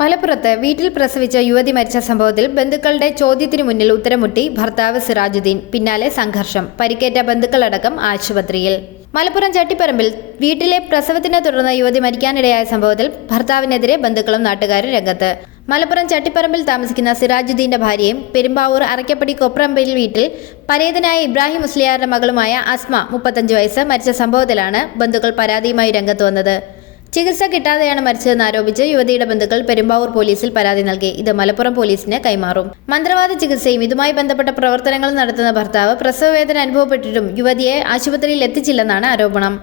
മലപ്പുറത്ത് വീട്ടിൽ പ്രസവിച്ച യുവതി മരിച്ച സംഭവത്തിൽ ബന്ധുക്കളുടെ ചോദ്യത്തിനു മുന്നിൽ ഉത്തരമുട്ടി ഭർത്താവ് സിറാജുദ്ദീൻ പിന്നാലെ സംഘർഷം. പരിക്കേറ്റ ബന്ധുക്കളടക്കം ആശുപത്രിയിൽ. മലപ്പുറം ചട്ടിപ്പറമ്പിൽ വീട്ടിലെ പ്രസവത്തിനെ തുടർന്ന് യുവതി മരിക്കാനിടയായ സംഭവത്തിൽ ഭർത്താവിനെതിരെ ബന്ധുക്കളും നാട്ടുകാരും രംഗത്ത്. മലപ്പുറം ചട്ടിപ്പറമ്പിൽ താമസിക്കുന്ന സിറാജുദ്ദീന്റെ ഭാര്യയും പെരുമ്പാവൂർ അറക്കപ്പടി കൊപ്രമ്പയിൽ വീട്ടിൽ പരേതനായ ഇബ്രാഹിം മുസ്ലിയാരുടെ മകളുമായ അസ്മ മുപ്പത്തഞ്ച് വയസ്സ് മരിച്ച സംഭവത്തിലാണ് ബന്ധുക്കൾ പരാതിയുമായി രംഗത്ത് വന്നത്. ചികിത്സ കിട്ടാതെയാണ് മരിച്ചതെന്ന് ആരോപിച്ച് യുവതിയുടെ ബന്ധുക്കൾ പെരുമ്പാവൂർ പോലീസിൽ പരാതി നൽകി. ഇത് മലപ്പുറം പോലീസിന് കൈമാറും. മന്ത്രവാദ ചികിത്സയും ഇതുമായി ബന്ധപ്പെട്ട പ്രവർത്തനങ്ങളും നടത്തുന്ന ഭർത്താവ് പ്രസവവേദന അനുഭവപ്പെട്ടിട്ടും യുവതിയെ ആശുപത്രിയിൽ എത്തിച്ചില്ലെന്നാണ് ആരോപണം.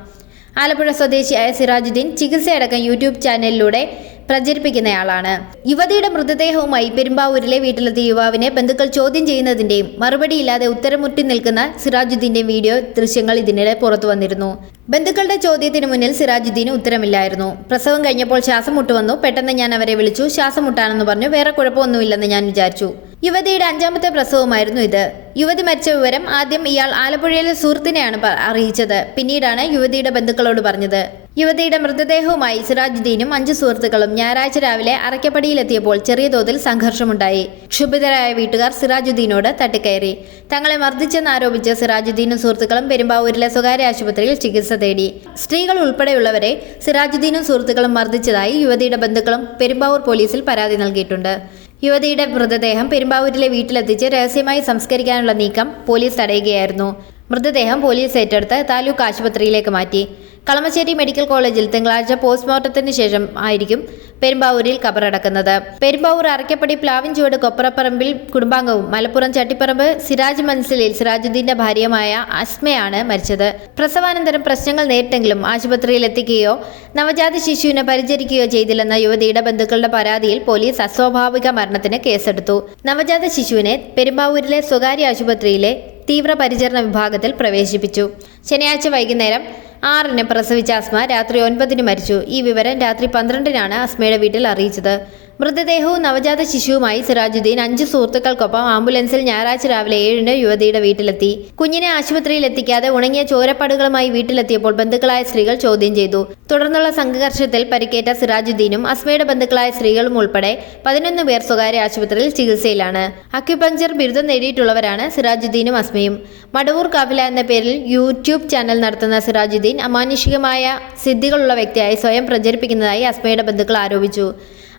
ആലപ്പുഴ സ്വദേശിയായ സിറാജുദ്ദീൻ ചികിത്സയടക്കം യൂട്യൂബ് ചാനലിലൂടെ പ്രചരിപ്പിക്കുന്നയാളാണ്. യുവതിയുടെ മൃതദേഹവുമായി പെരുമ്പാവൂരിലെ വീട്ടിലെത്തിയ യുവാവിനെ ബന്ധുക്കൾ ചോദ്യം ചെയ്യുന്നതിന്റെയും മറുപടിയില്ലാതെ ഉത്തരമുറ്റി നിൽക്കുന്ന സിറാജുദ്ദീന്റെയും വീഡിയോ ദൃശ്യങ്ങൾ ഇതിനിടെ പുറത്തു വന്നിരുന്നു. ബന്ധുക്കളുടെ ചോദ്യത്തിന് മുന്നിൽ സിറാജുദ്ദീന് ഉത്തരമില്ലായിരുന്നു. പ്രസവം കഴിഞ്ഞപ്പോൾ ശ്വാസം മുട്ടുവന്നു. പെട്ടെന്ന് ഞാൻ അവരെ വിളിച്ചു. ശ്വാസം മുട്ടാണെന്ന് പറഞ്ഞു. വേറെ കുഴപ്പമൊന്നുമില്ലെന്ന് ഞാൻ വിചാരിച്ചു. യുവതിയുടെ അഞ്ചാമത്തെ പ്രസവമായിരുന്നു ഇത്. യുവതി മരിച്ച വിവരം ആദ്യം ഇയാൾ ആലപ്പുഴയിലെ സുഹൃത്തിനെയാണ് അറിയിച്ചത്. പിന്നീടാണ് യുവതിയുടെ ബന്ധുക്കളോട് പറഞ്ഞത്. യുവതിയുടെ മൃതദേഹവുമായി സിറാജുദ്ദീനും അഞ്ചു സുഹൃത്തുക്കളും ഞായറാഴ്ച രാവിലെ അറക്കപ്പടിയിലെത്തിയപ്പോൾ ചെറിയ തോതിൽ സംഘർഷമുണ്ടായി. ക്ഷുഭിതരായ വീട്ടുകാർ സിറാജുദ്ദീനോട് തട്ടിക്കയറി. തങ്ങളെ മർദ്ദിച്ചെന്നാരോപിച്ച് സിറാജുദ്ദീനും സുഹൃത്തുക്കളും പെരുമ്പാവൂരിലെ സ്വകാര്യ ആശുപത്രിയിൽ ചികിത്സ തേടി. സ്ത്രീകൾ ഉൾപ്പെടെയുള്ളവരെ സിറാജുദ്ദീനും സുഹൃത്തുക്കളും മർദ്ദിച്ചതായി യുവതിയുടെ ബന്ധുക്കളും പെരുമ്പാവൂർ പോലീസിൽ പരാതി നൽകിയിട്ടുണ്ട്. യുവതിയുടെ മൃതദേഹം പെരുമ്പാവൂരിലെ വീട്ടിലെത്തിച്ച് രഹസ്യമായി സംസ്കരിക്കാനുള്ള നീക്കം പോലീസ് തടയുകയായിരുന്നു മൃതദേഹം പോലീസ് ഏറ്റെടുത്ത് താലൂക്ക് ആശുപത്രിയിലേക്ക് മാറ്റി. കളമശ്ശേരി മെഡിക്കൽ കോളേജിൽ തിങ്കളാഴ്ച പോസ്റ്റ്മോർട്ടത്തിന് ശേഷം ആയിരിക്കും പെരുമ്പാവൂരിൽ കബറടക്കുന്നത്. പെരുമ്പാവൂർ അറക്കപ്പടി പ്ലാവിൻചുവട് കൊപ്പറപ്പറമ്പിൽ കുടുംബാംഗവും മലപ്പുറം ചട്ടിപ്പറമ്പ് സിരാജ് മൻസിലിൽ സിറാജുദ്ദീന്റെ ഭാര്യയുമായ അസ്മയാണ് മരിച്ചത്. പ്രസവാനന്തരം പ്രശ്നങ്ങൾ നേരിട്ടെങ്കിലും ആശുപത്രിയിൽ എത്തിക്കുകയോ നവജാത ശിശുവിനെ പരിചരിക്കുകയോ ചെയ്തില്ലെന്ന യുവതിയുടെ ബന്ധുക്കളുടെ പരാതിയിൽ പോലീസ് അസ്വാഭാവിക മരണത്തിന് കേസെടുത്തു. നവജാത ശിശുവിനെ പെരുമ്പാവൂരിലെ സ്വകാര്യ ആശുപത്രിയിലെ തീവ്രപരിചരണ വിഭാഗത്തിൽ പ്രവേശിപ്പിച്ചു. ശനിയാഴ്ച വൈകുന്നേരം ആറിന് പ്രസവിച്ച അസ്മ രാത്രി ഒൻപതിന് മരിച്ചു. ഈ വിവരം രാത്രി പന്ത്രണ്ടിനാണ് അസ്മയുടെ വീട്ടിൽ അറിയിച്ചത്. മൃതദേഹവും നവജാത ശിശുവുമായി സിറാജുദ്ദീൻ അഞ്ച് സുഹൃത്തുക്കൾക്കൊപ്പം ആംബുലൻസിൽ ഞായറാഴ്ച രാവിലെ ഏഴിന് യുവതിയുടെ വീട്ടിലെത്തി. കുഞ്ഞിനെ ആശുപത്രിയിൽ എത്തിക്കാതെ ഉണങ്ങിയ ചോരപ്പാടുകളുമായി വീട്ടിലെത്തിയപ്പോൾ ബന്ധുക്കളായ സ്ത്രീകൾ ചോദ്യം ചെയ്തു. തുടർന്നുള്ള സംഘർഷത്തിൽ പരിക്കേറ്റ സിറാജുദ്ദീനും അസ്മയുടെ ബന്ധുക്കളായ സ്ത്രീകളും ഉൾപ്പെടെ പതിനൊന്ന് പേർ സ്വകാര്യ ആശുപത്രിയിൽ ചികിത്സയിലാണ്. അക്യുപങ്ചർ ബിരുദം നേടിയിട്ടുള്ളവരാണ് സിറാജുദ്ദീനും അസ്മയും. മടവൂർ കാഫില എന്ന പേരിൽ യൂട്യൂബ് ചാനൽ നടത്തുന്ന സിറാജുദ്ദീൻ അമാനുഷികമായ സിദ്ധികളുള്ള വ്യക്തിയായി സ്വയം പ്രചരിപ്പിക്കുന്നതായി അസ്മയുടെ ബന്ധുക്കൾ ആരോപിച്ചു.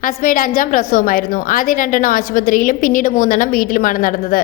അസ്മയുടെ അഞ്ചാം പ്രസവമായിരുന്നു. ആദ്യ രണ്ടെണ്ണം ആശുപത്രിയിലും പിന്നീട് മൂന്നെണ്ണം വീട്ടിലുമാണ് നടന്നത്.